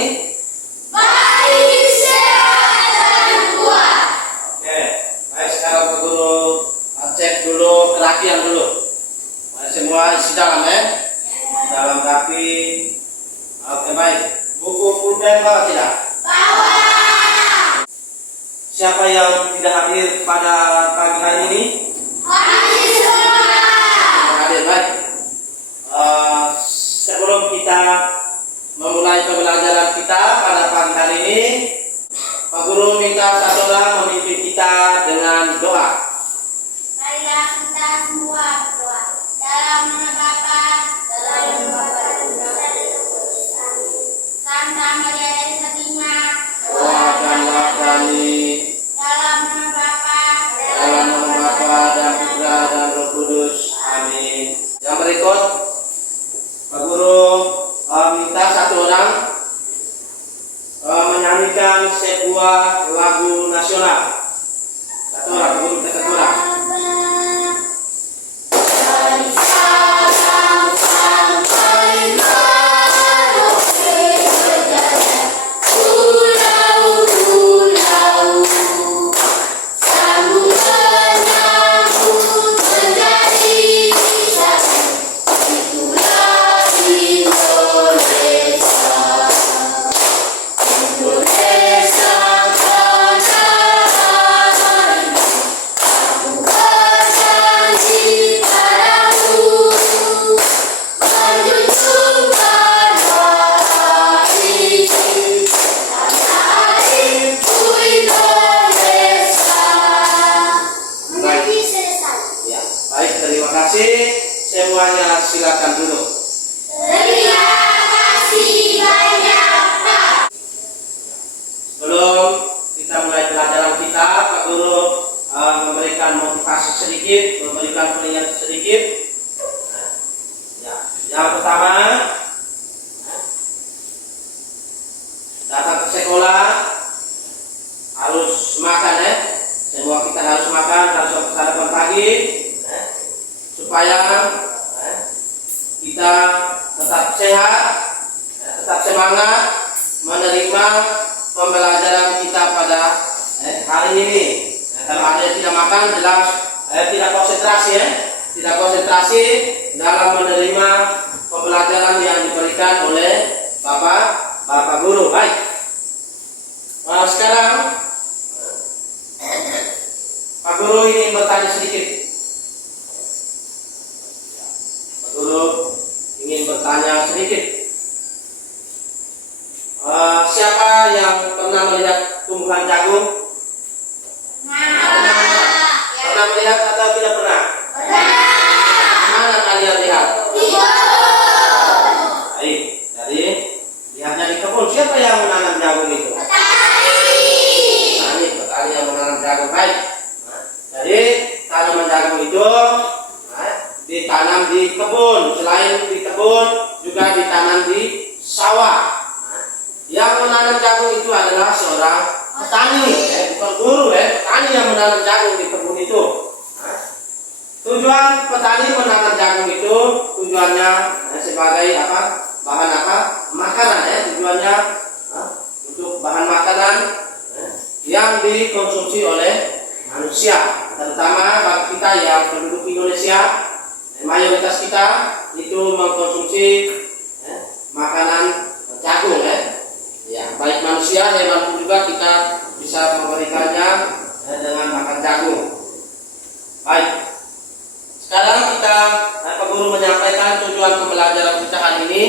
ini? Baik, sehat, dan kuat. Oke, baik, sekarang Pak Guru cek dulu kerapian dulu. Baik, semua isi dalam ya? Dalam rapi. Oke, baik. Buku pulpen bawa tidak? Bawa. Siapa yang tidak hadir pada pagi hari ini? Hadir semua. Hadir, baik. Sebelum kita memulai pembelajaran kita pada pagi hari ini, Pak Guru minta satu orang memimpin kita dengan doa. Marilah kita semua berdoa. Dalam nama Bapa, dalam nama Bapa dan Putra dan Roh Kudus. Amin. Santa Maria dari Fatima, Doakanlah kami. dalam nama Bapa, Dalam nama Bapa dan Putra dan Roh Kudus. Amin. Yang berikut, Pak Guru minta satu orang menyanyikan sebuah lagu nasional. Satu orang, Pak Guru minta satu orang. Ya, baik, terima kasih. Semuanya silakan duduk. terima kasih banyak, Pak. Sebelum kita mulai pelajaran kita, Pak Guru memberikan motivasi sedikit, memberikan peringatan sedikit. Ya, yang pertama, datang ke sekolah harus makan ya. Semua kita harus makan, harus sarapan pagi supaya kita tetap sehat, tetap semangat menerima pembelajaran kita pada hari ini. Kalau ada yang tidak makan, jelas tidak konsentrasi ya, tidak konsentrasi dalam menerima pembelajaran yang diberikan oleh Bapak Guru. Baik. Sekarang Pak Guru ingin bertanya sedikit. Pak Guru ingin bertanya sedikit. Siapa yang pernah melihat tumbuhan jagung? Pernah melihat atau tidak pernah? Mana kalian lihat? Baik, jadi lihatnya di kebun. Siapa yang menanam jagung itu? Petani yang menanam jagung. Baik. Jadi tanaman jagung itu ditanam di kebun. Selain di kebun, juga ditanam di sawah. Yang menanam jagung itu adalah seorang petani, bukan guru, petani yang menanam jagung di kebun itu. Tujuan petani menanam jagung itu tujuannya sebagai apa? Bahan apa? Makanan ya. Tujuannya untuk bahan makanan yang dikonsumsi oleh manusia, terutama bagi kita yang penduduk Indonesia, mayoritas kita itu mengkonsumsi makanan jagung ya, baik manusia, hewan pun juga kita bisa memberikannya dengan makan jagung. Baik, sekarang kita Pak Guru menyampaikan tujuan pembelajaran kita hari ini.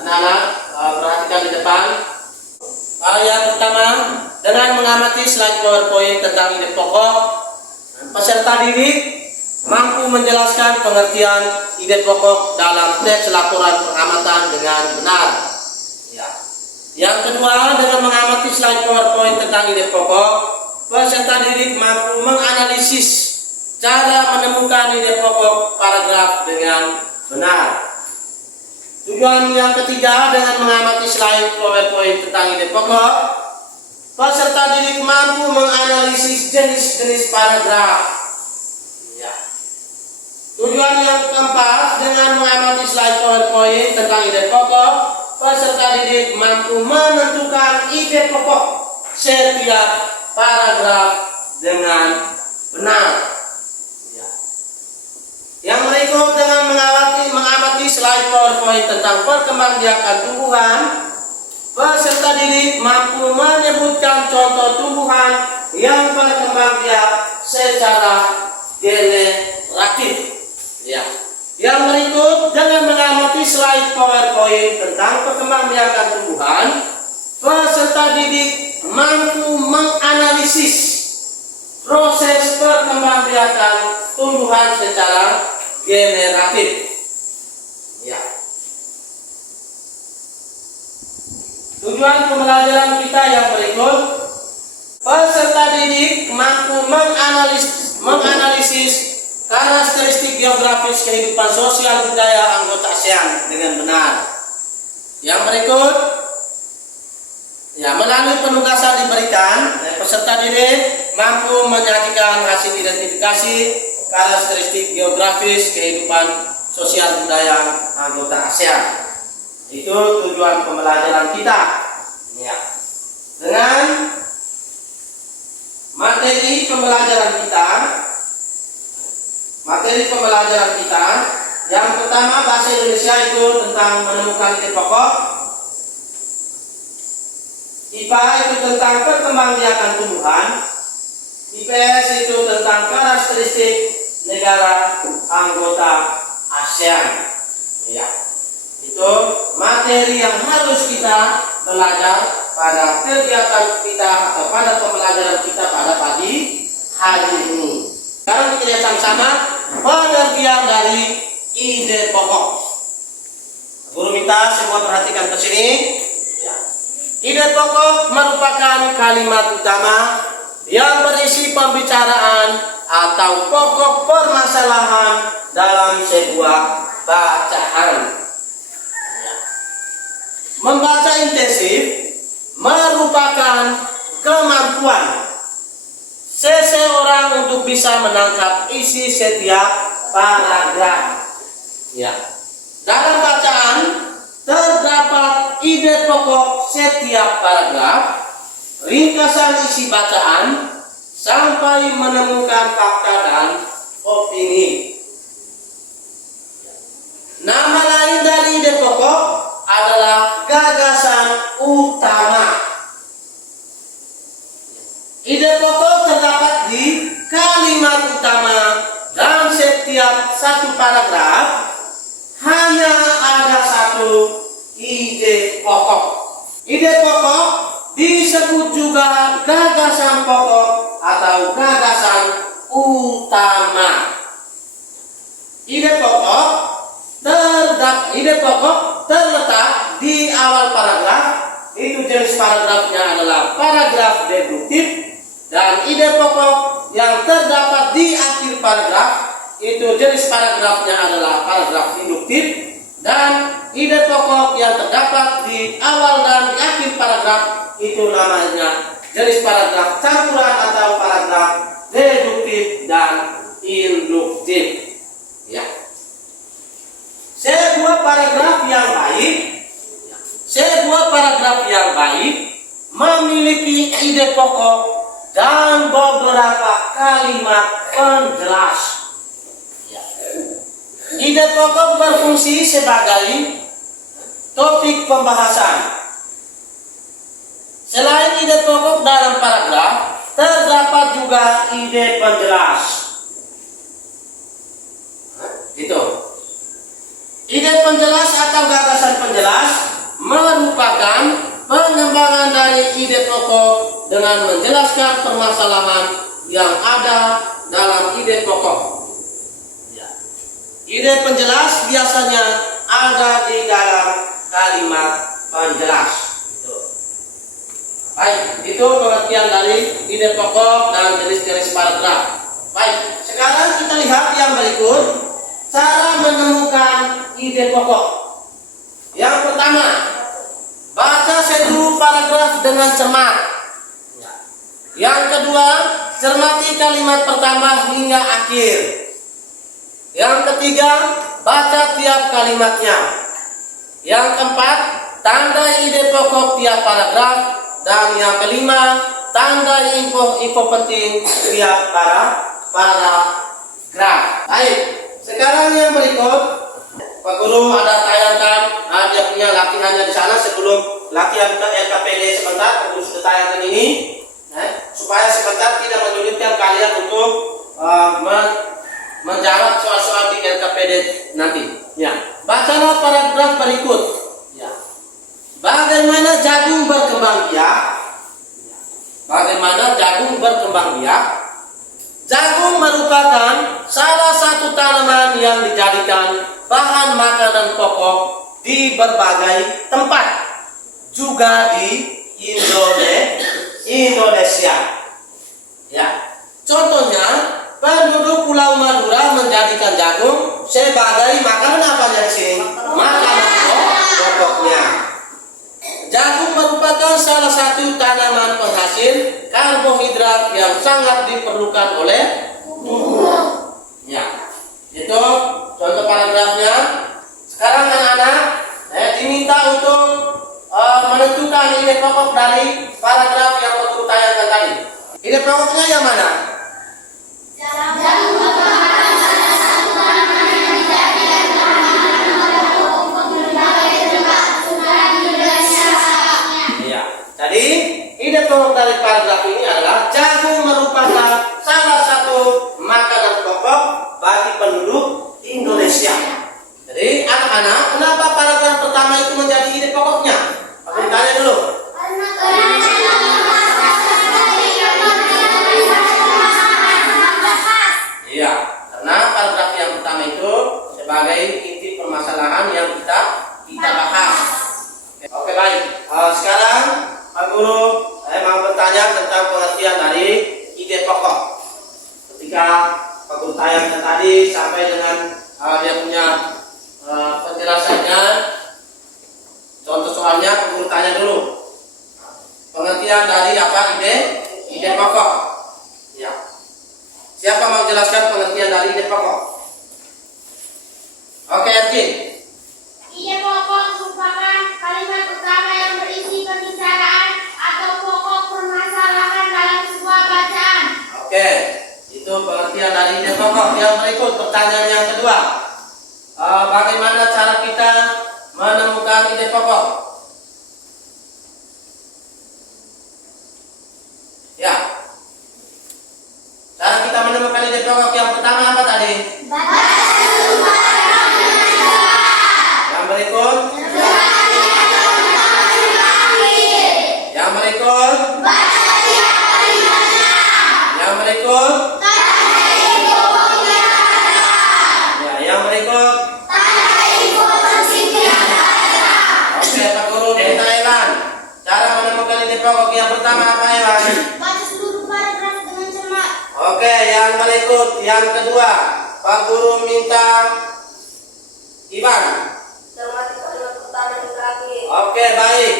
Anak-anak perhatikan di depan. Yang pertama, dengan mengamati slide PowerPoint tentang ide pokok, peserta didik mampu menjelaskan pengertian ide pokok dalam teks laporan pengamatan dengan benar. Ya. Yang kedua, dengan mengamati slide PowerPoint tentang ide pokok, peserta didik mampu menganalisis cara menemukan ide pokok paragraf dengan benar. Tujuan yang ketiga, dengan mengamati slide PowerPoint tentang ide pokok, peserta didik mampu menganalisis jenis-jenis paragraf. Ya. Tujuan yang keempat, dengan mengamati slide PowerPoint tentang ide pokok, peserta didik mampu menentukan ide pokok setiap paragraf dengan benar. Ya. Yang berikut dengan mengamati slide PowerPoint tentang perkembangbiakan tumbuhan, peserta didik mampu menyebutkan contoh tumbuhan yang berkembang biak secara generatif. Ya. Yang berikut dengan mengamati slide PowerPoint tentang perkembangbiakan tumbuhan, peserta didik mampu menganalisis proses perkembangbiakan tumbuhan secara generatif. Ya. Tujuan pembelajaran kita yang berikut, peserta didik mampu menganalisis karakteristik geografis kehidupan sosial budaya anggota ASEAN dengan benar. Yang berikut, ya, melalui penugasan diberikan, peserta didik mampu menyajikan hasil identifikasi karakteristik geografis kehidupan sosial budaya anggota ASEAN. Itu tujuan pembelajaran kita. Ya. Dengan materi pembelajaran kita, yang pertama bahasa Indonesia itu tentang menemukan ide pokok, IPA itu tentang perkembangbiakan tumbuhan, IPS itu tentang karakteristik negara anggota ASEAN. Ya. Itu materi yang harus kita belajar pada kegiatan kita atau pada pembelajaran kita pada pagi hari ini. Sekarang kita lihat sama-sama pengertian dari ide pokok. Guru minta semua perhatikan ke sini. Ya. Ide pokok merupakan kalimat utama yang berisi pembicaraan atau pokok permasalahan dalam sebuah bacaan. Membaca intensif merupakan kemampuan seseorang untuk bisa menangkap isi setiap paragraf. Ya. Dalam bacaan terdapat ide pokok setiap paragraf, ringkasan isi bacaan, sampai menemukan fakta dan opini. Nama lain dari ide pokok adalah gagasan utama. Ide pokok terdapat di kalimat utama dan setiap satu paragraf hanya ada satu ide pokok. Ide pokok disebut juga gagasan pokok atau gagasan utama. Ide pokok terletak di awal paragraf. Itu jenis paragrafnya adalah paragraf deduktif, dan ide pokok yang terdapat di akhir paragraf itu jenis paragrafnya adalah paragraf induktif, dan ide pokok yang terdapat di awal dan di akhir paragraf itu namanya jenis paragraf campuran atau paragraf deduktif dan induktif. Ya. Sebuah paragraf yang baik memiliki ide pokok dan beberapa kalimat penjelas. Ya. Ide pokok berfungsi sebagai topik pembahasan. Selain ide pokok dalam paragraf, terdapat juga ide penjelas. Itu. Ide penjelas atau gagasan penjelas merupakan pengembangan dari ide pokok dengan menjelaskan permasalahan yang ada dalam ide pokok. Ide penjelas biasanya ada di dalam kalimat penjelas. Baik, itu pengertian dari ide pokok dan jenis-jenis paragraf. Baik, sekarang kita lihat yang berikut, cara menemukan ide pokok. Yang pertama, baca seluruh paragraf dengan cermat. Yang kedua, cermati kalimat pertama hingga akhir. Yang ketiga, baca tiap kalimatnya. Yang keempat, tandai ide pokok tiap paragraf. Dan yang kelima, tandai info penting tiap paragraf. Baik, sekarang yang berikut, Pak Guru ada tayangkan dia punya latihannya di sana sebelum latihan ke LKPD sebentar. Pak Guru sudah tayangkan ini, supaya sebentar tidak menyulitkan kalian untuk menjawab soal-soal di LKPD nanti. Ya, bacalah paragraf berikut. Ya, bagaimana jagung berkembang biak? Bagaimana jagung berkembang biak? Jagung merupakan salah satu tanaman yang dijadikan bahan makanan pokok di berbagai tempat, juga di Indonesia. Ya, contohnya penduduk Pulau Madura menjadikan jagung sebagai makanan apa ya sih? Makanan pokoknya. Jagung merupakan salah satu tanaman penghasil karbohidrat yang sangat diperlukan oleh tubuh. Ya, itu contoh paragrafnya. Sekarang anak-anak diminta untuk menentukan ide pokok dari paragraf yang Guru tayangkan tadi. Ide pokoknya yang mana? Jagung merupakan salah satu tanaman yang dijadikan bahan makanan pokok di berbagai tempat, juga di Indonesia. Iya. Jadi ide pokok dari paragraf ini adalah jagung merupakan salah satu makanan pokok bagi penduduk Indonesia. Jadi anak-anak, kenapa paragraf pertama itu menjadi ide pokoknya? Aku tanya dulu. Iya, karena paragraf yang pertama itu sebagai inti permasalahan yang kita bahas. Oke, baik. Sekarang Pak Guru mau bertanya tentang pengertian dari ide pokok. Ketika Pak Guru tayangkan tadi sampai dengan dia punya penjelasannya, contoh soalnya Pak Guru tanya dulu. Pengertian dari apa ide pokok? Ya. Siapa mau jelaskan pengertian dari ide pokok? Oke, Edwin. Ide pokok merupakan kalimat utama yang berisi pembicaraan atau pokok permasalahan dalam sebuah bacaan. Oke, itu pengertian dari ide pokok. Yang berikut pertanyaan yang kedua. Bagaimana cara kita menemukan ide pokok? Ya. Cara kita menemukan ide pokok yang pertama apa tadi? Yang berikut? Yang berikut? Yang berikut? Ya, yang berikut? Oke, Pak Guru dari Thailand. Cara menemukan ide pokok yang pertama apa ya, Pak? Baca seluruh paragraf dengan cermat. Oke, yang berikut, yang kedua, Pak Guru minta Ivan. Cermati kalimat pertama dan terakhir. Oke, baik.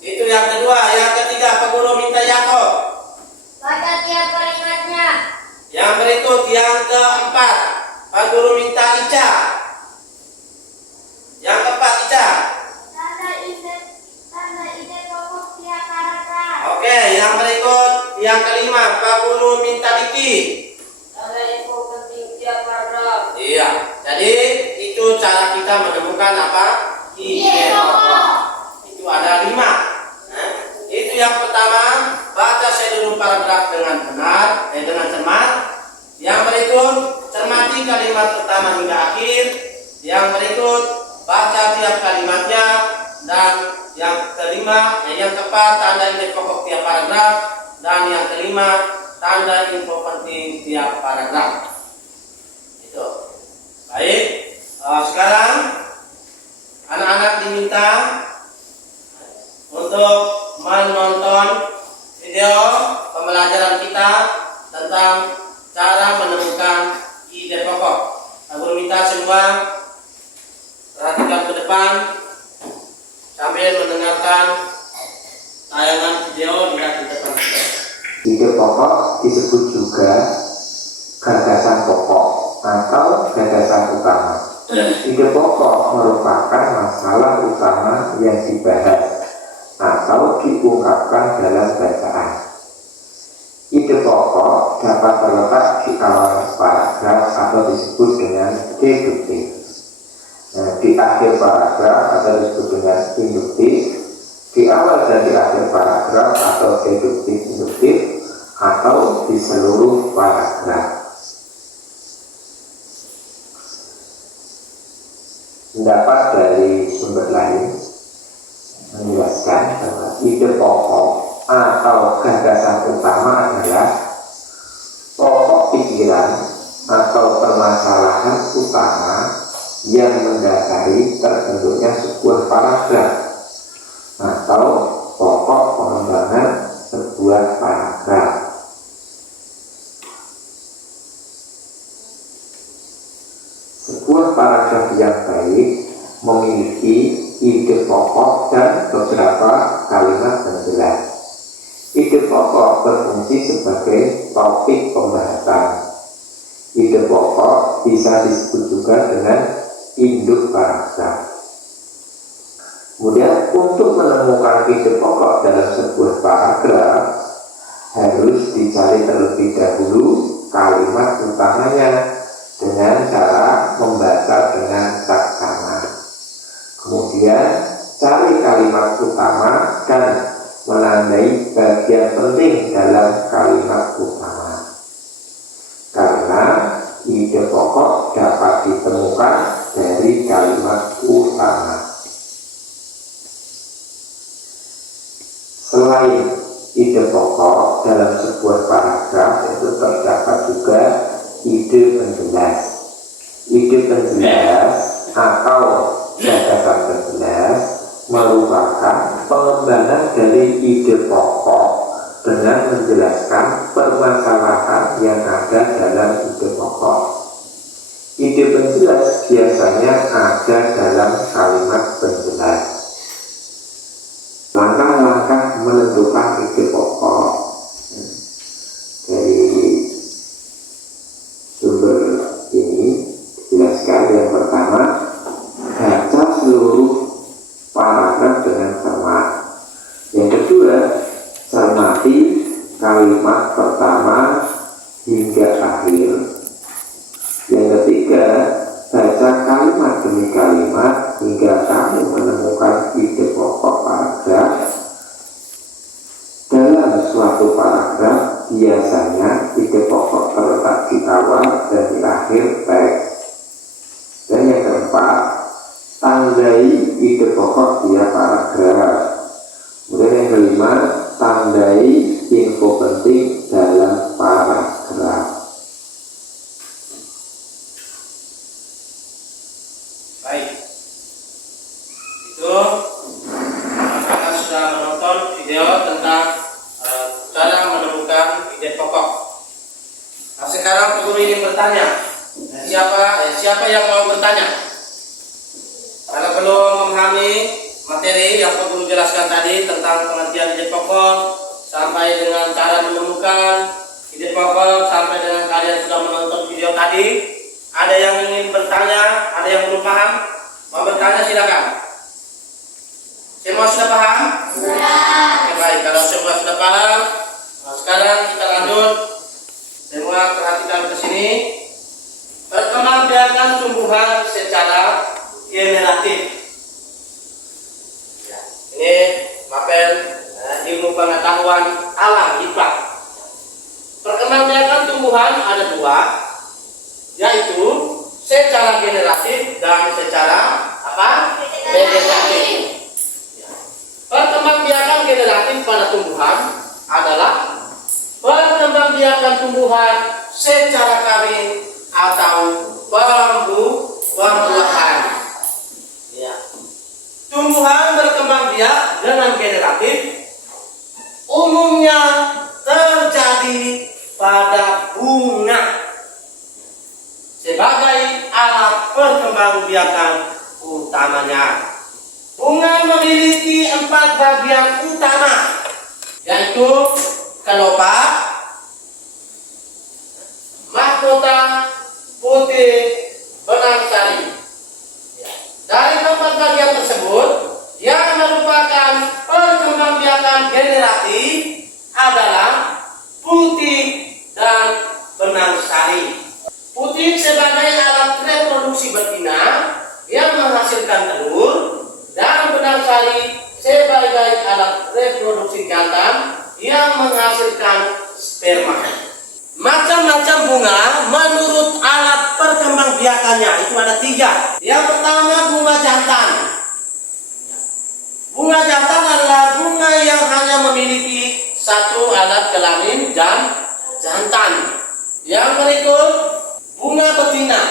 Itu yang kedua. Yang ketiga, Pak Guru minta Yakob. Baca tiap kalimatnya. Yang berikut, yang keempat, Pak Guru minta Ica. Yang keempat, Ica. Tanda ide pokok tiap paragraf. Oke, yang berikut, yang kelima, Pak Guru minta Diki. Tanda info penting tiap paragraf. Iya, jadi itu cara kita menemukan apa? Ide pokok. Itu ada 5. Itu yang pertama, baca seluruh paragraf dengan benar, dengan cermat. Yang berikut, cermati kalimat pertama hingga akhir. Yang berikut, baca tiap kalimatnya. Dan yang kelima, yang keempat, tanda ide pokok tiap paragraf. Dan yang kelima, tanda info penting tiap paragraf. Itu. Baik. Sekarang anak-anak diminta untuk menonton video pembelajaran kita tentang cara menemukan ide pokok. Aku minta semua perhatikan ke depan sambil mendengarkan tayangan video lihat di depan. Ide pokok disebut juga gagasan pokok atau gagasan utama. Ide pokok merupakan masalah utama yang dibahas atau diungkapkan dalam bacaan. Ide pokok dapat terletak di awal paragraf atau disebut dengan deduktif. Di akhir paragraf atau disebut dengan induktif. Di awal dan di akhir paragraf atau deduktif-induktif, atau di seluruh paragraf. Pendapat dari sumber lain menjelaskan bahwa ide pokok atau gagasan utama adalah pokok pikiran atau permasalahan utama yang mendasari terbentuknya sebuah paragraf atau pokok pengembangan sebuah paragraf. Sebuah paragraf yang baik memiliki ide pokok dan beberapa kalimat penjelas. Ide pokok berfungsi sebagai topik pembahasan. Ide pokok bisa disebut juga dengan induk paragraf. Kemudian untuk menemukan ide pokok dalam sebuah paragraf harus dicari terlebih dahulu kalimat utamanya dengan cara membaca dengan saksama. Kemudian cari kalimat utama dan menandai bagian penting dalam kalimat utama. Karena ide pokok dapat ditemukan dari kalimat utama. Selain ide pokok dalam sebuah paragraf itu terdapat juga ide penjelas. Ide penjelas atau gagasan penjelas merupakan pengembangan dari ide pokok dengan menjelaskan permasalahan yang ada dalam ide pokok. Ide penjelas biasanya ada dalam kalimat penjelas. Langkah-langkah menentukan ide pokok dari sumber ini dijelaskan. Yang pertama, baca seluruh paragraf dengan cermat. Yang kedua, cermati kalimat pertama hingga akhir. Yang ketiga, baca kalimat demi kalimat hingga kamu menemukan ide pokok paragraf. Dalam suatu paragraf biasanya ide pokok terletak di awal dan di akhir teks. Dan yang keempat, tandai ide pokok tiap paragraf. Kemudian yang kelima, tandai info penting dalam paragraf. Baik, itu apakah sudah menonton video tentang cara menemukan ide pokok. Nah, sekarang guru ingin bertanya, siapa yang mau bertanya? Kalau belum memahami materi yang Pak Guru jelaskan tadi tentang pengertian ide pokok sampai dengan cara menemukan ide pokok sampai dengan kalian sudah menonton video tadi, ada yang ingin bertanya, ada yang belum paham? Mau bertanya silakan. Semua sudah paham? Sudah. Oke, baik, kalau semua sudah paham, nah sekarang kita lanjut. Semua perhatikan ke sini. Perkembangbiakan tumbuhan secara generatif. Ya, ini mapel ilmu pengetahuan alam IPA. Perkembangbiakan tumbuhan ada dua, yaitu secara generatif dan secara apa? Vegetatif. Perkembangbiakan generatif pada tumbuhan adalah perkembangbiakan tumbuhan secara kawin atau pembuahan. Ya. Tumbuhan berkembang biak dengan generatif umumnya terjadi pada bunga sebagai alat perkembangbiakan utamanya. Bunga memiliki 4 bagian utama, yaitu kelopak, mahkota, putih, benang sari. merupakan perkembangbiakan generatif adalah putik dan benang sari. Putik sebagai alat reproduksi betina yang menghasilkan telur, dan benang sari sebagai alat reproduksi jantan yang menghasilkan sperma. Macam-macam bunga menurut alat perkembangbiakannya itu ada 3. Yang pertama bunga jantan. Bunga jantan adalah bunga yang hanya memiliki satu alat kelamin dan jantan. Yang berikut bunga betina.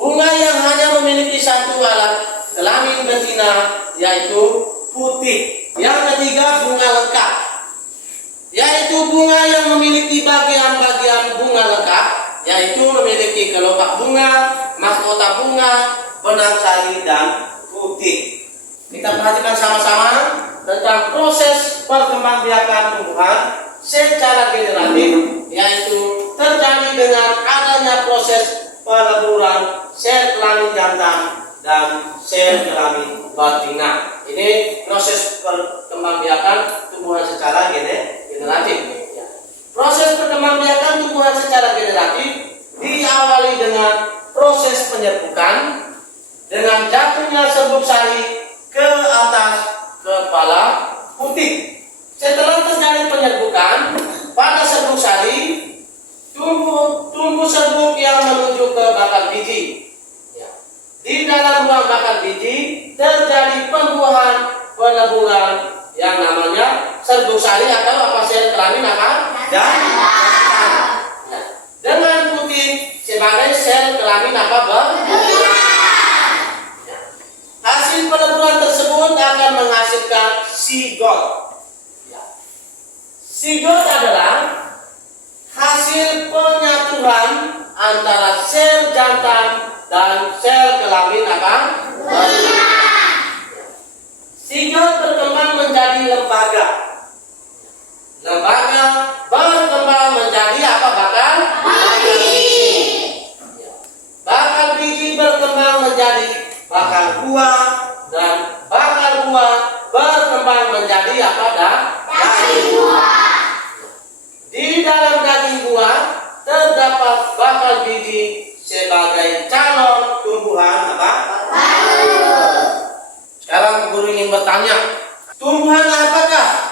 Bunga yang hanya memiliki satu alat kelamin betina yaitu putik. Yang ketiga bunga lengkap, yaitu bunga yang memiliki bagian-bagian bunga lengkap, yaitu memiliki kelopak bunga, mahkota bunga, benang sari, dan putik. Kita perhatikan sama-sama tentang proses perkembangbiakan tumbuhan secara generatif, yaitu terjadi dengan adanya proses peleburan sel kelamin jantan dan sel kelamin betina. Ini proses perkembangbiakan tumbuhan secara generatif. Proses perkembangbiakan tumbuhan secara generatif diawali dengan proses penyerbukan dengan jatuhnya serbuk sari ke atas kepala putik. Setelah terjadi penyerbukan pada serbuk sari, tumbuh serbuk yang menuju ke bakal biji. Di dalam ruang bakal biji terjadi pembuahan peleburan yang namanya serbuk sari atau apa sel kelamin apa? Jantan. Dengan putik sebagai sel kelamin apa? Betina. Hasil peleburan tersebut akan menghasilkan sigot. Sigot adalah hasil penyatuan antara sel jantan dan sel kelamin apa? Betina. Sigot berkembang menjadi lembaga. Lembaga berkembang menjadi apa? Bakal biji. Bakal biji berkembang menjadi bakal buah, dan bakal buah berkembang menjadi apa? Daging buah. Di dalam daging buah terdapat bakal biji sebagai calon tumbuhan apa? Baru. Sekarang guru ingin bertanya, tumbuhan apakah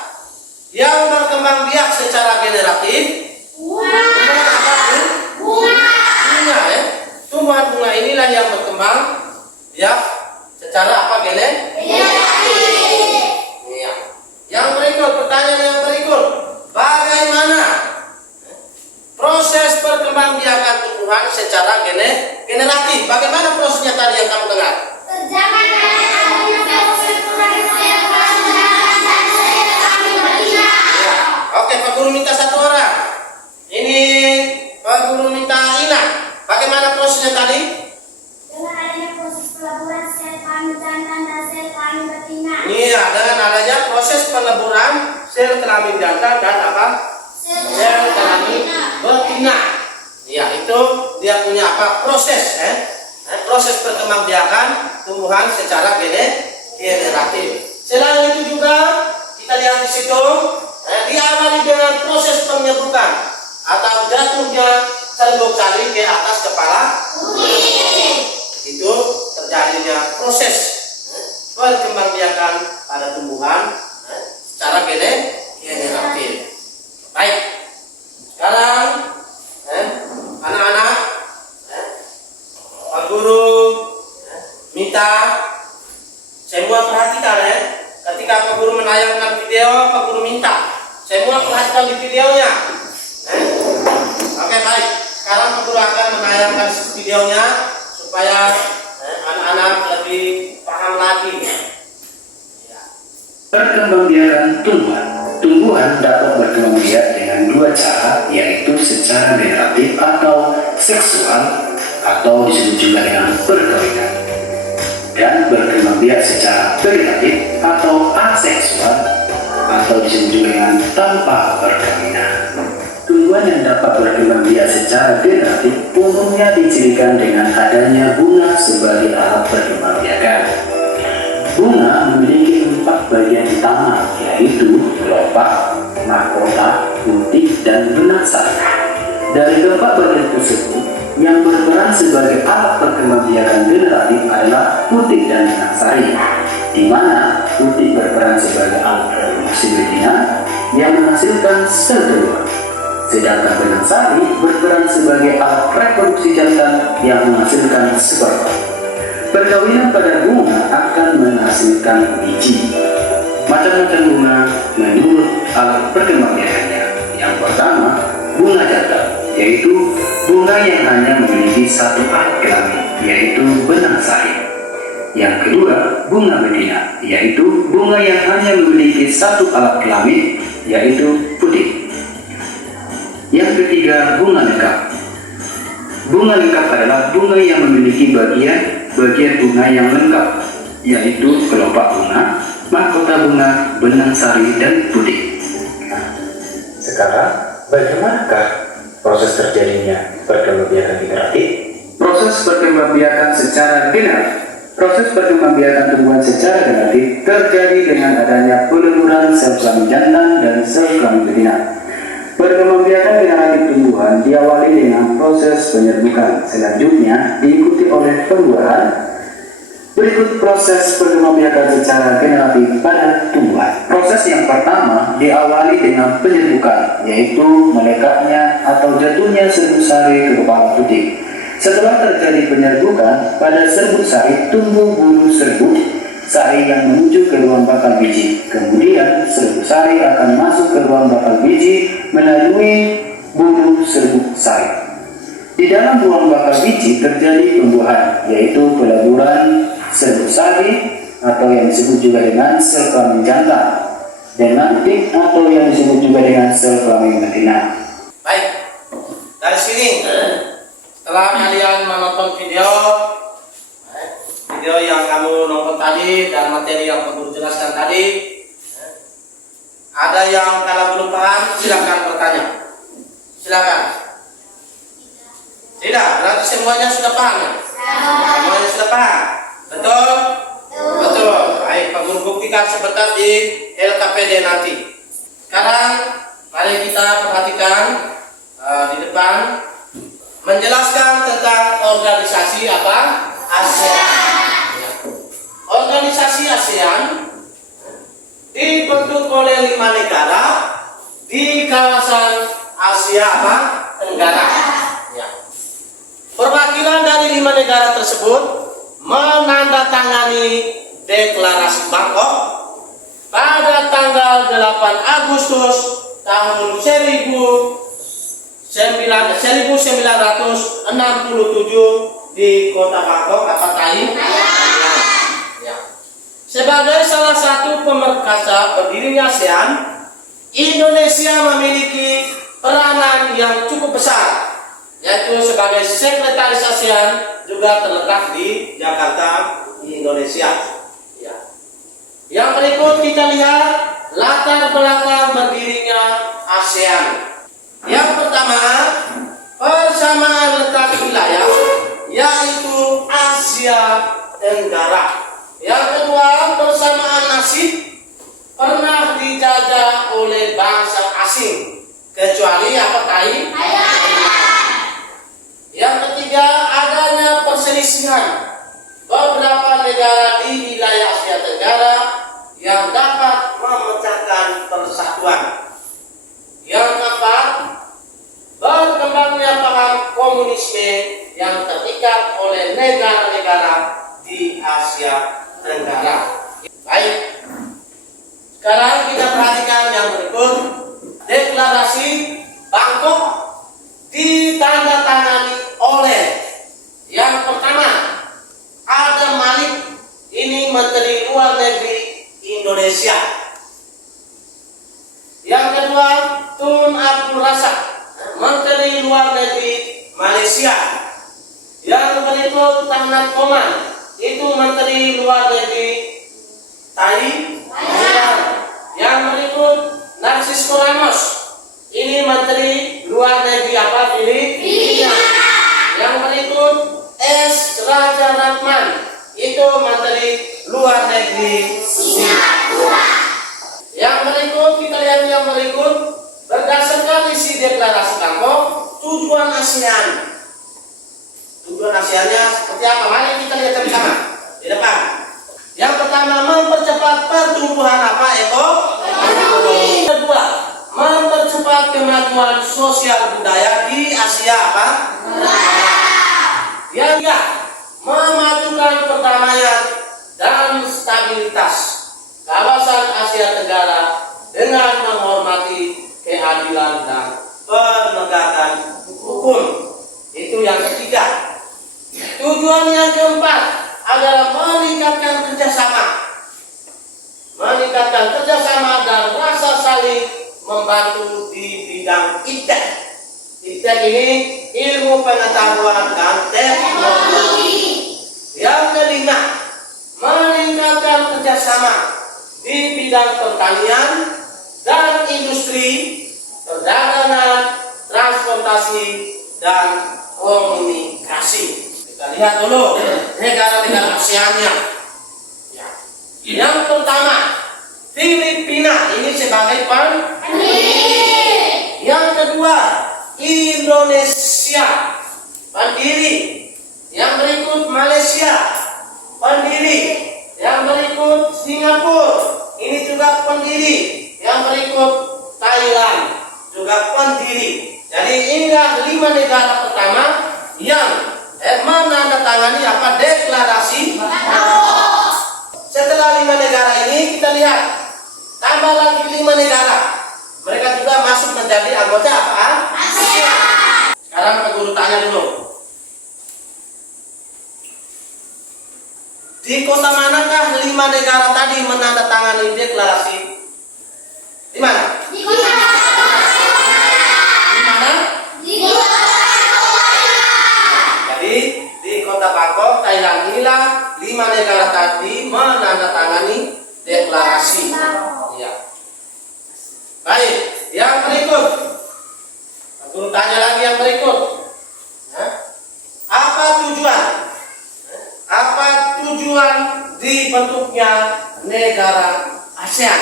yang berkembang biak secara generatif? Bunga. Tumbuhan apa? Bunga. Bunga ya. Tumbuhan bunga inilah yang berkembang biak secara apa? Generatif. Iya. Yang berikut, pertanyaan yang berikut, bagaimana proses perkembangbiakan tumbuhan secara generatif? Bagaimana prosesnya tadi yang kamu dengar? Terjadi adanya proses peleburan sel kelamin jantan dan sel kelamin betina. Oke, Pak Guru minta satu orang. Ini Pak Guru minta Ina. Bagaimana prosesnya tadi? Dengan adanya proses peleburan sel kelamin jantan dan sel kelamin betina. Iya, dengan adanya proses peleburan sel kelamin jantan dan apa? Sel kelamin betina. Iya, itu dia punya apa? Proses, proses perkembangbiakan tumbuhan secara generatif. Selain itu juga kita lihat di situ diawali dengan proses penyerbukan atau jatuhnya serbuk sari ke atas kepala. Itu terjadinya proses perkembangbiakan pada tumbuhan secara generatif. Baik, sekarang anak-anak, Pak Guru minta semua perhatikan ketika Pak Guru menayangkan video, Pak Guru minta semua perhatikan di videonya. Oke, baik. Sekarang Pak Guru akan menayangkan videonya supaya anak-anak lebih paham lagi. Perkembangbiakan tumbuhan. Tumbuhan dapat berkembang biak dengan dua cara, yaitu secara generatif atau seksual, atau disebut juga dengan perkawinan, dan berkembang biak secara vegetatif atau aseksual, atau disebut juga dengan tanpa perkawinan. Tumbuhan yang dapat berkembang biak secara generatif umumnya dicirikan dengan adanya bunga sebagai alat perkembangbiakan. Bunga memiliki 4 4 bagian utama, yaitu kelopak, mahkota, putih, dan benang sari. Dari keempat bagian tersebut, yang berperan sebagai alat perkembangbiakan generatif adalah putih dan benang sari, di mana putih berperan sebagai alat reproduksi betina yang menghasilkan sel telur, sedangkan benang sari berperan sebagai alat reproduksi jantan yang menghasilkan sperma. Perkawinan pada bunga akan menghasilkan biji. Macam-macam bunga menurut alat perkembangbiakannya. Yang pertama, bunga jantan, yaitu bunga yang hanya memiliki satu alat kelamin, yaitu benang sari. Yang kedua, bunga betina, yaitu bunga yang hanya memiliki satu alat kelamin, yaitu putih. Yang ketiga, bunga lengkap. Bunga lengkap adalah bunga yang memiliki bagian bunga yang lengkap, yaitu kelopak bunga, mahkota bunga, benang sari, dan putih. Sekarang, bagaimanakah proses terjadinya perkembangbiakan generatif? Proses perkembangbiakan secara generatif. Proses perkembangbiakan tumbuhan secara generatif terjadi dengan adanya peleburan sel kelamin jantan dan sel kelamin betina. Perkembangbiakan generatif tumbuhan diawali dengan proses penyerbukan, selanjutnya diikuti oleh pembuahan. Berikut proses perkembangbiakan secara generatif pada tumbuhan. Proses yang pertama diawali dengan penyerbukan, yaitu melekatnya atau jatuhnya serbuk sari ke kepala putih. Setelah terjadi penyerbukan, pada serbuk sari tumbuh bulu serbuk sari yang menuju ke ruang bakal biji. Kemudian serbuk sari akan masuk ke ruang bakal biji melalui bulu serbuk sari. Di dalam ruang bakal biji terjadi pembuahan, yaitu peleburan serbuk sari atau yang disebut juga dengan sel kelamin jantan, dan nanti atau yang disebut juga dengan sel kelamin betina. Baik, dari sini setelah kalian menonton video yang kamu nonton tadi dan materi yang kamu jelaskan tadi, ada yang kalau belum paham silakan bertanya. Silakan. Tidak, berarti semuanya sudah paham ya? Semuanya sudah paham. Betul? Betul. Baik, kamu buktikan sebentar di LKPD nanti. Sekarang mari kita perhatikan di depan menjelaskan tentang organisasi apa? ASEAN. Organisasi ASEAN dibentuk oleh 5 negara di kawasan Asia apa? Tenggara. Ya. Perwakilan dari 5 negara tersebut menandatangani deklarasi Bangkok pada tanggal 8 Agustus tahun 1967 di kota Bangkok apa Thailand. Ya. Sebagai salah satu pemerkasa berdirinya ASEAN, Indonesia memiliki peranan yang cukup besar, yaitu sebagai sekretaris ASEAN juga terletak di Jakarta, Indonesia. Ya. Yang berikut kita lihat latar belakang berdirinya ASEAN. Yang pertama, persamaan letak wilayah, yaitu Asia Tenggara. Yang kedua, persamaan nasib, pernah dijajah oleh bangsa asing, kecuali apa Thailand. Yang ketiga, adanya perselisihan beberapa negara di wilayah Asia Tenggara yang dapat memecahkan persatuan. Yang keempat, berkembangnya paham komunisme yang terikat oleh negara-negara di Asia Tenggara. Baik, sekarang kita perhatikan yang berikut. Deklarasi Bangkok ditandatangani oleh yang pertama Adam Malik, ini Menteri Luar Negeri Indonesia. Yang kedua, Tun Abdul Razak, Menteri Luar Negeri Malaysia. Yang berikut, Tahnat Koman, itu Menteri Luar Negeri Thailand. Yang berikut, Narcisco Ramos, ini Menteri Luar Negeri apa? Filipina. Yang berikut, S. Raja Ratman, itu Menteri Luar Negeri Singapura. yang berikut berdasarkan isi deklarasi Bangkok, tujuan ASEAN. Tujuan ASEAN-nya seperti apa? Mari kita lihat bersama di depan. Yang pertama, mempercepat pertumbuhan apa? Ekonomi. Kedua, mempercepat kemajuan sosial budaya di Asia apa? Yang ketiga, memajukan perdamaian dan stabilitas kawasan Asia Tenggara dengan menghormati keadilan dan penegakan hukum. Itu yang ketiga. Tujuan yang keempat adalah meningkatkan kerjasama dan rasa saling membantu di bidang iptek. Iptek ini ilmu pengetahuan dan teknologi. Yang kelima, meningkatkan kerjasama di bidang pertanian dan industri, perdagangan, transportasi, dan komunikasi. Kita lihat dulu negara-negara ASEAN-nya. Ya. Yang pertama, Filipina ini sebagai pendiri. Yang kedua, Indonesia pendiri. Yang berikut Malaysia pendiri. Yang berikut Singapura ini juga pendiri. Yang berikut Thailand juga pendiri. Jadi inilah 5 negara pertama yang menandatangani apa? Deklarasi Bangkok. Setelah 5 negara ini kita lihat tambah lagi 5 negara. Mereka juga masuk menjadi anggota apa? ASEAN. Sekarang Pak Guru tanya dulu. Di kota manakah 5 negara tadi menandatangani deklarasi? Di mana? Di kota Di mana? Di kota Jadi di kota Bangkok, Thailand inilah 5 negara tadi menandatangani deklarasi. Ya. Baik, yang berikut. Guru tanya lagi yang berikut. Apa tujuan? Apa tujuan dibentuknya negara ASEAN?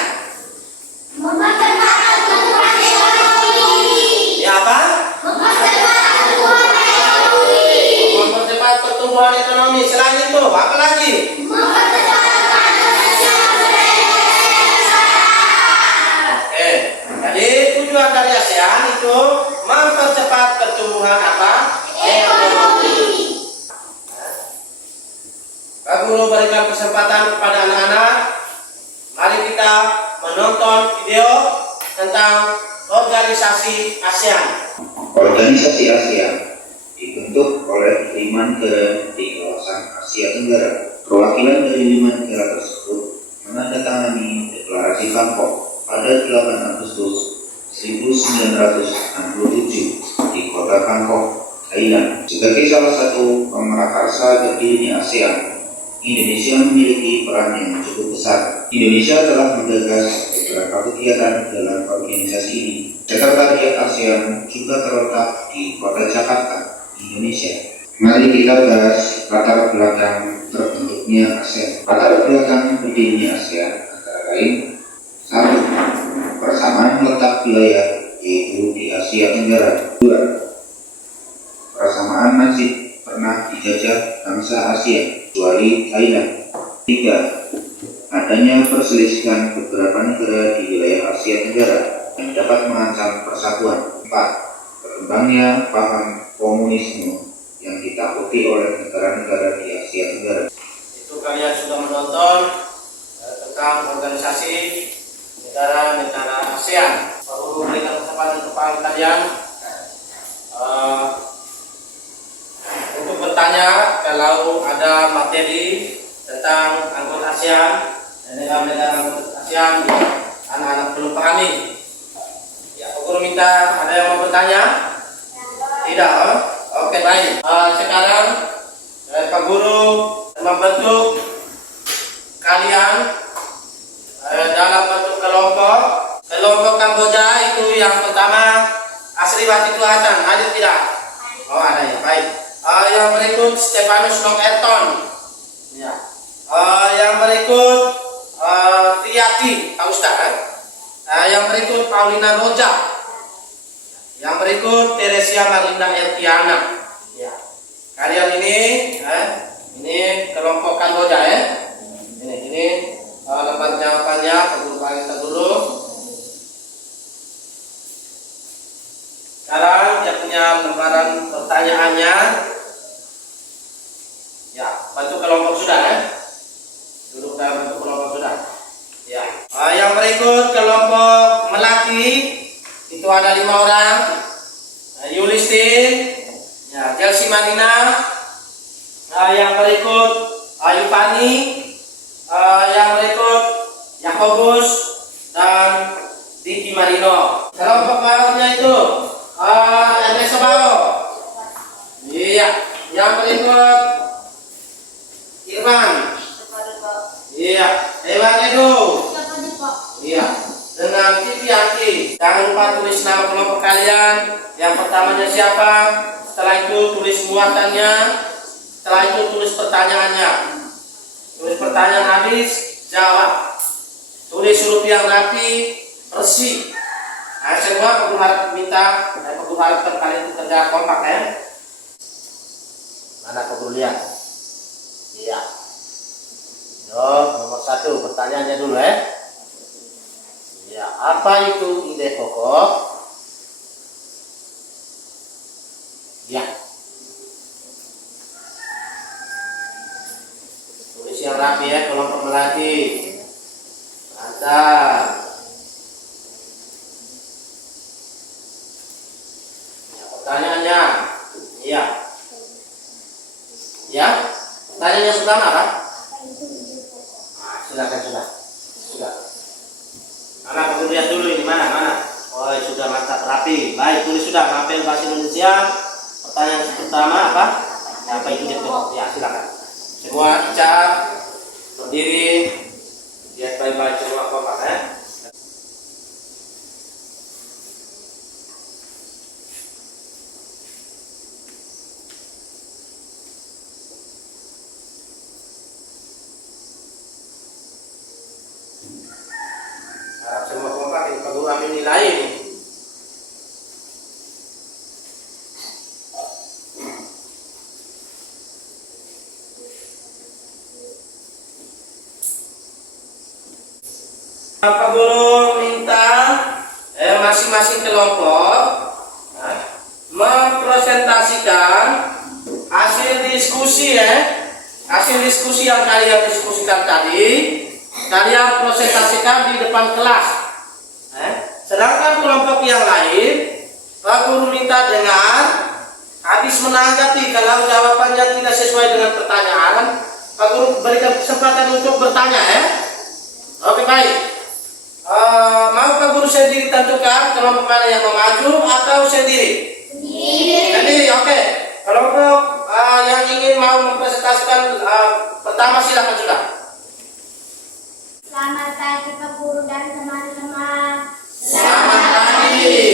mempercepat pertumbuhan ekonomi. Ya apa? Mempercepat pertumbuhan ekonomi. Mempercepat pertumbuhan ekonomi. Selain itu, apa lagi? Mempercepat kemajuan budaya. Oke, jadi tujuan dari ASEAN itu mempercepat pertumbuhan apa? Ekonomi. Pak Guru berikan kesempatan kepada anak-anak. Mari kita menonton video tentang organisasi ASEAN. Organisasi ASEAN dibentuk oleh 5 negara di kawasan Asia Tenggara. Perwakilan dari 5 negara tersebut menandatangani deklarasi Bangkok pada 8 Agustus 1967 di kota Bangkok, Thailand. Sebagai salah satu pemrakarsa berdirinya ASEAN, Indonesia memiliki peran yang cukup besar. Indonesia telah menggagas beberapa kegiatan dalam organisasi ini. Sekretariat ASEAN juga terletak di kota Jakarta, Indonesia. Mari kita bahas latar belakang terbentuknya ASEAN. Latar belakang berdirinya ASEAN antara lain: 1. Persamaan letak wilayah, yaitu di Asia Tenggara. 2. Persamaan nasib pernah dijajah bangsa Asia, kecuali Thailand. 3. Adanya perselisihan beberapa negara di wilayah Asia Tenggara yang dapat mengancam persatuan. 4. Berkembangnya paham komunisme yang ditakuti oleh negara-negara di Asia Tenggara. Itu kalian sudah menonton tentang organisasi negara-negara ASEAN. Pak Guru berikan kesempatan kepada kalian untuk bertanya kalau ada materi tentang anggota ASEAN dan negara-negara anggota ASEAN anak-anak belum pahami. Ya, Pak Guru minta ada yang mau bertanya? Tidak? Oke, baik. Sekarang Pak Guru membentuk kalian dalam bentuk kelompok. Kelompok Kamboja itu yang pertama Asriwati Tuatan, hadir tidak? Oh, ada ya, baik. Yang berikut Stefanus Long Ayrton. Ya. Yang berikut Riyati, Pak Ustaz. Yang berikut Paulina Roja. Yang berikut Teresia Marinda Eltiana. Ya. Kalian ini kelompokkan Roja ya. Ini lembar jawabannya, Pak Guru kita dulu. Sekarang dia punya lembaran pertanyaannya. Ya, bantu kelompok sudah ya. Duduk dalam bentuk kelompok sudah. Ya. Yang berikut kelompok Melati itu ada 5 orang. Yulistin, ya, Chelsea Marina. Yang berikut Yupani. Yang berikut Yakobus dan Diki Marino. Kelompok bawahnya itu Ernest Sabao. Iya. Yang berikut Irwan. Iya. Ewan Edo. Iya. Dengan Titi Aki. Jangan lupa tulis nama kelompok kalian. Yang pertamanya siapa? Setelah itu tulis muatannya. Setelah itu tulis pertanyaannya. Tulis pertanyaan habis, jawab. Tulis huruf yang rapi, bersih. Nah, semua Pak Guru harap minta, Pak Guru harapkan kalian itu kerja kompak ya. Mana Pak Guru lihat? Iya. Nomor 1 pertanyaannya dulu ya. Ya, apa itu ide pokok? Ya. Tulis yang rapi ya, kelompok Melati. Mantap. Ya, pertanyaannya. Iya. Ya. Pertanyaan yang pertama apa? Silakan sudah. Mana aku lihat dulu ini mana? Oh sudah mantap rapi. Baik tulis sudah. Mapel bahasa Indonesia. Pertanyaan pertama apa? Apa itu Depok? Ya silakan. Semua ucap berdiri. Lihat baik-baik semua kompak ya. Harap semua kompak ini Pak Guru ambil nilai ini. Pak Guru minta masing-masing kelompok mempresentasikan hasil diskusi hasil diskusi yang kalian diskusikan tadi. Kalian presentasikan di depan kelas. Sedangkan kelompok yang lain, Pak Guru minta dengan habis menanggapi kalau jawabannya tidak sesuai dengan pertanyaan, Pak Guru berikan kesempatan untuk bertanya ya. Oke baik. Mau Pak Guru sendiri tentukan kelompok mana yang mau maju atau sendiri? Sendiri. Oke. Kelompok yang ingin mau mempresentasikan pertama silakan sudah. Selamat pagi Pak Guru dan teman-teman. Selamat pagi.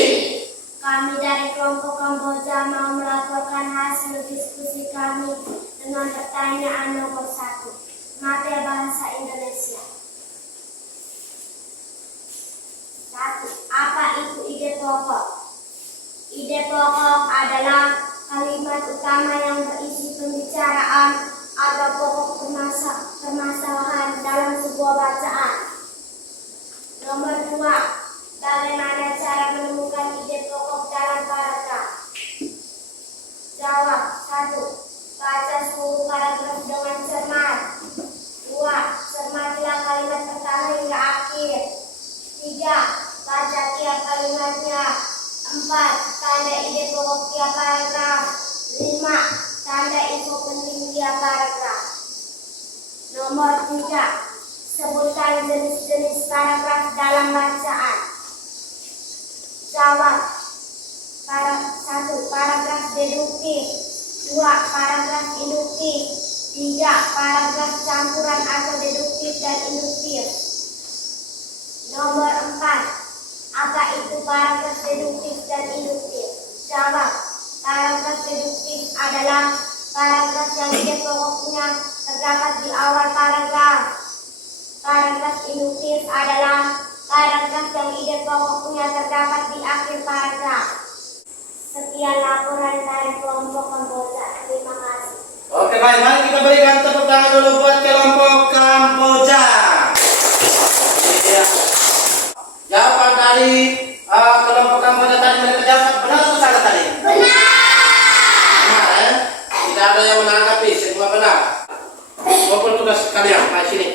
Kami dari kelompok Kamboja mau melaporkan hasil diskusi kami dengan pertanyaan nomor 1, materi bahasa Indonesia. 1. Apa itu ide pokok? Ide pokok adalah kalimat utama yang berisi pembicaraan atau pokok permasalahan dalam sebuah bacaan. Nomor 2. Bagaimana cara menemukan ide pokok dalam paragraf? Jawab. 1. Baca seluruh paragraf dengan cermat. 2. Cermatilah kalimat pertama hingga akhir. 3. Baca tiap kalimatnya. 4. Tanda ide pokok tiap paragraf. 5. Tanda info penting tiap paragraf. Nomor 3. Sebutkan jenis-jenis paragraf dalam bacaan. Jawab. 1. Paragraf deduktif. 2. Paragraf induktif. 3. Paragraf campuran atau deduktif dan induktif. Nomor 4. Apa itu paragraf deduktif dan induktif? Jawab. Paragraf deduktif adalah paragraf yang ide pokoknya terdapat di awal paragraf. Paragraf induktif adalah paragraf yang ide pokoknya terdapat di akhir paragraf. Sekian laporan dari kelompok Kamboja. Terima kasih. Oke baik, mari kita berikan tepuk tangan dulu buat kelompok Kamboja. Iya. Jawaban dari kelompok Kamboja tadi mereka jawab benar atau salah tadi? Benar. Benar ya? Tidak ada yang menanggapi, semua benar. Kumpul tugas kalian, di sini.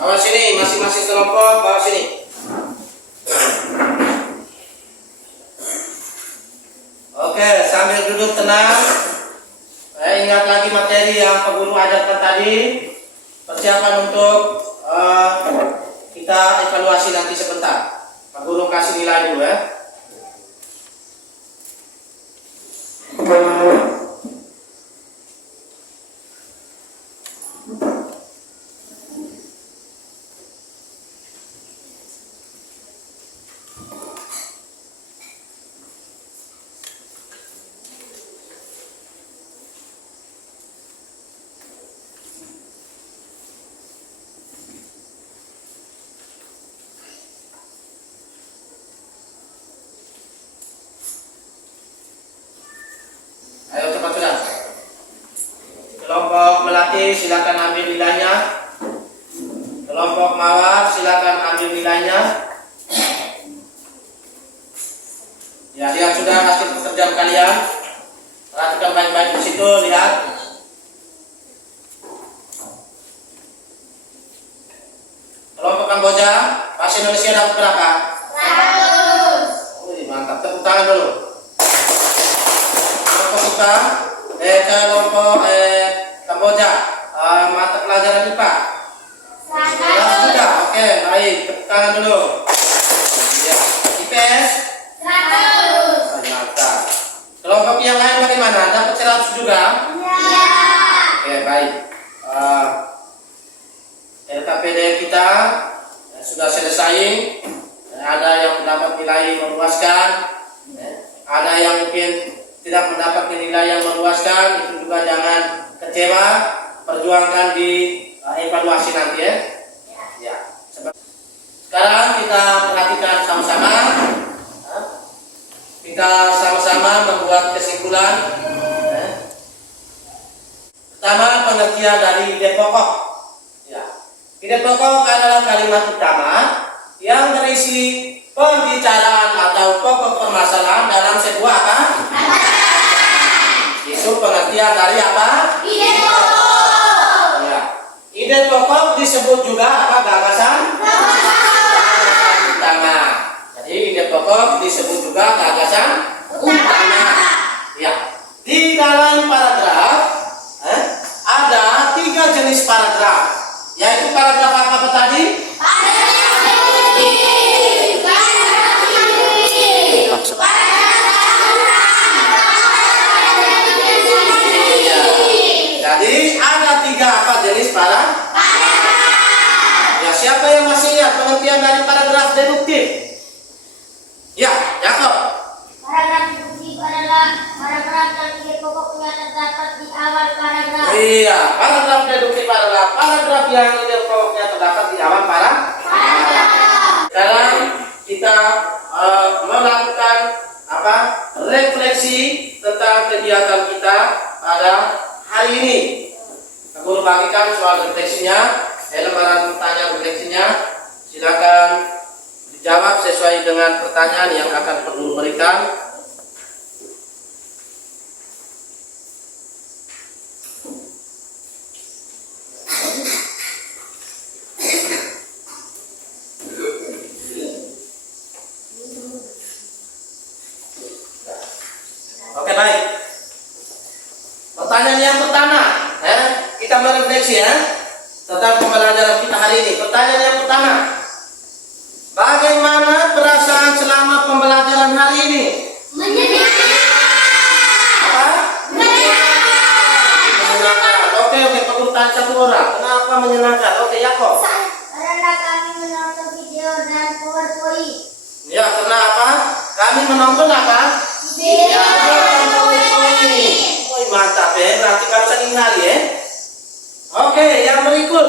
Bawa sini, masing-masing kelompok bawa sini. Oke, sambil duduk tenang. Ingat lagi materi yang Pak Guru ajarkan tadi. Persiapan untuk kita evaluasi nanti sebentar. Pak Guru kasih nilai dulu ya. Ayo cepat sudah. Kelompok Melati silakan ambil nilainya. Kelompok Mawar silakan ambil nilainya. Ya, lihat sudah hasil pekerjaan kalian. Perhatikan baik-baik di situ, lihat. Kelompok Kamboja, bahasa Indonesia dapat berapa? 100. Wih, mantap. Tepuk tangan dulu. Kelompok Kamboja, mata pelajaran IPA 100 juga. Oke, baik, tepuk tangan dulu. Ya, IPS 100. Mantap. Kelompok yang lain bagaimana? Dapat 100 juga? Iya. Oke, baik. LKPD kita sudah selesai. Ada yang mendapat nilai memuaskan, ada yang mungkin tidak mendapat nilai yang memuaskan. Itu juga jangan kecewa, perjuangkan di evaluasi nanti ya. Ya. Sekarang kita perhatikan sama-sama. Kita sama-sama membuat kesimpulan. Pertama, pengertian dari ide pokok. Ya. Ide pokok adalah kalimat utama yang berisi pembicaraan atau pokok permasalahan dalam sebuah apa? Itu pengertian dari apa? Ide pokok. Ya. Ide pokok disebut juga apa? Gagasan? Gagasan utama. Jadi ide pokok disebut juga gagasan utama. Ya. Di dalam paragraf ada 3 jenis paragraf. Yaitu paragraf apa tadi? Jadi ada 3 apa jenis paragraf? Ya, siapa yang masih ingat pengertian dari paragraf deduktif? Ya, Yakob. Paragraf deduktif adalah paragraf yang ide pokoknya terdapat di awal paragraf. Iya, paragraf deduktif adalah paragraf yang ide pokoknya terdapat di awal paragraf. Sekarang kita melakukan apa? Refleksi tentang kegiatan kita pada hari ini. Guru bagikan soal refleksinya, lembaran pertanyaan refleksinya. Silakan dijawab sesuai dengan pertanyaan yang akan guru berikan. Oke, baik. Pertanyaan yang pertama, kita merefleksi ya tentang pembelajaran kita hari ini. Pertanyaan yang pertama, bagaimana perasaan selama pembelajaran hari ini? Menyenangkan. Apa? Menyenangkan. Oke, pengurutan satu orang. Kenapa menyenangkan? Oke, Yakob. Karena kami menonton video dan PowerPoint. Ya, karena apa? Kami menonton apa? Video dan PowerPoint. Wih, mantap ya. Berarti kamu sering hari ya. Oke, yang berikutnya. berikut.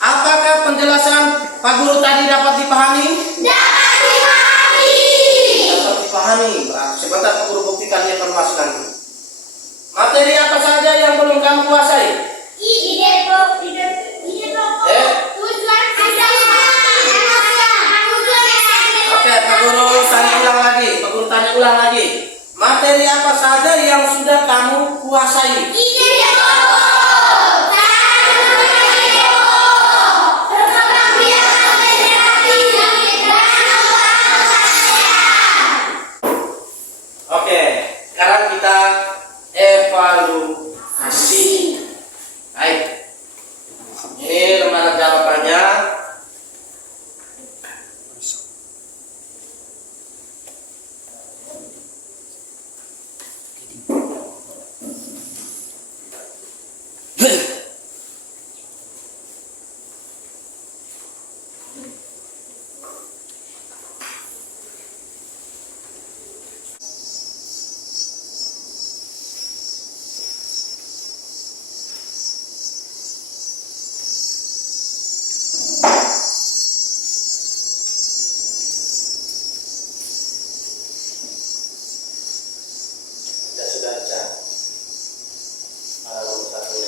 Apakah penjelasan Pak Guru tadi dapat dipahami? Dapat dipahami. Dapat dipahami. Sebentar Pak Guru buktikan informasi nanti. Materi apa saja yang belum kamu kuasai? Ide pokok. Tujuan Oke, Pak Guru tanya ulang lagi. Pak Guru tanya ulang lagi. Materi apa saja yang sudah kamu kuasai? ide pokok. Berkembang biakan federasi dan Oke, sekarang kita evaluasi. Baik. Ini lembaran jawabannya. Sudah baca. Nomor satu.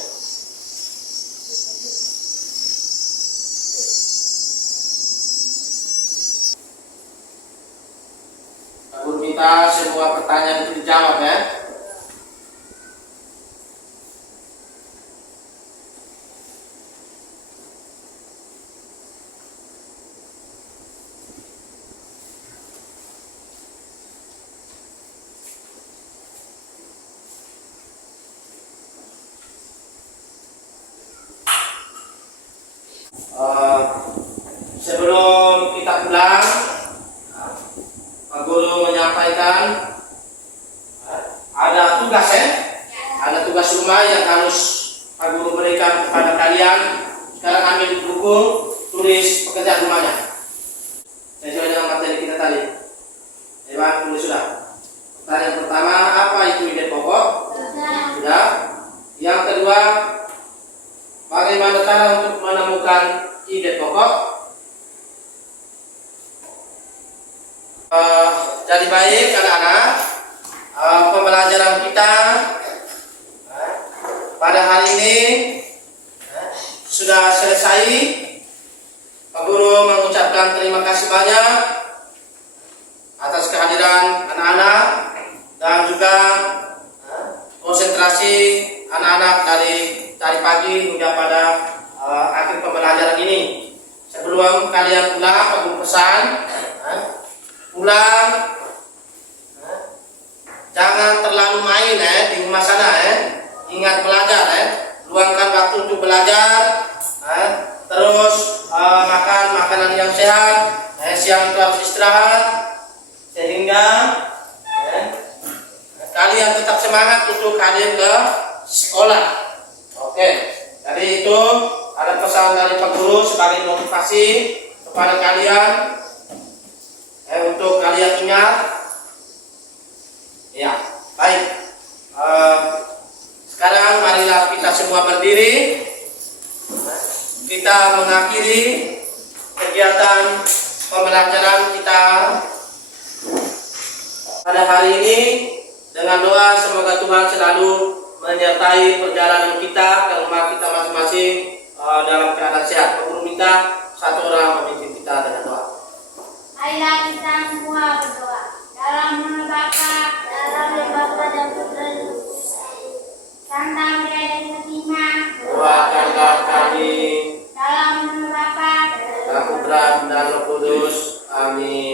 Aku minta semua pertanyaan itu dijawab ya. Sebelum kita pulang, Pak Guru menyampaikan ada tugas ya, ada tugas rumah yang harus Pak Guru berikan kepada kalian. Sekarang ambil buku, tulis pekerjaan rumahnya sesuai dengan materi kita tadi. Pak, tulis sudah. Pertanyaan pertama, apa itu ide pokok? Sudah. Yang kedua, bagaimana cara untuk menemukan ide pokok? Jadi baik anak-anak, pembelajaran kita pada hari ini sudah selesai. Pak Guru mengucapkan terima kasih banyak atas kehadiran anak-anak dan juga konsentrasi anak-anak dari tadi pagi hingga pada akhir pembelajaran ini. Sebelum kalian pulang, Pak Guru pesan, pulang jangan terlalu main di rumah sana ingat belajar luangkan waktu untuk belajar, terus makan makanan yang sehat, siang itu harus istirahat sehingga kalian tetap semangat untuk hadir ke sekolah. Oke, jadi itu ada pesan dari Pak Guru sebagai motivasi kepada kalian. Untuk kalian ingat, ya baik. Sekarang marilah kita semua berdiri. Kita mengakhiri kegiatan pembelajaran kita pada hari ini dengan doa semoga Tuhan selalu menyertai perjalanan kita ke rumah kita masing-masing dalam keadaan sehat. Pak Guru minta satu orang memimpin kita dengan doa. Ayolah kita semua berdoa. Dalam nama Bapa, dalam nama Bapa dan Putra dan Roh Kudus. Santa Maria dari Fatima, Doakanlah kami dalam nama Bapa, dalam Putra dan Roh Kudus. Amin.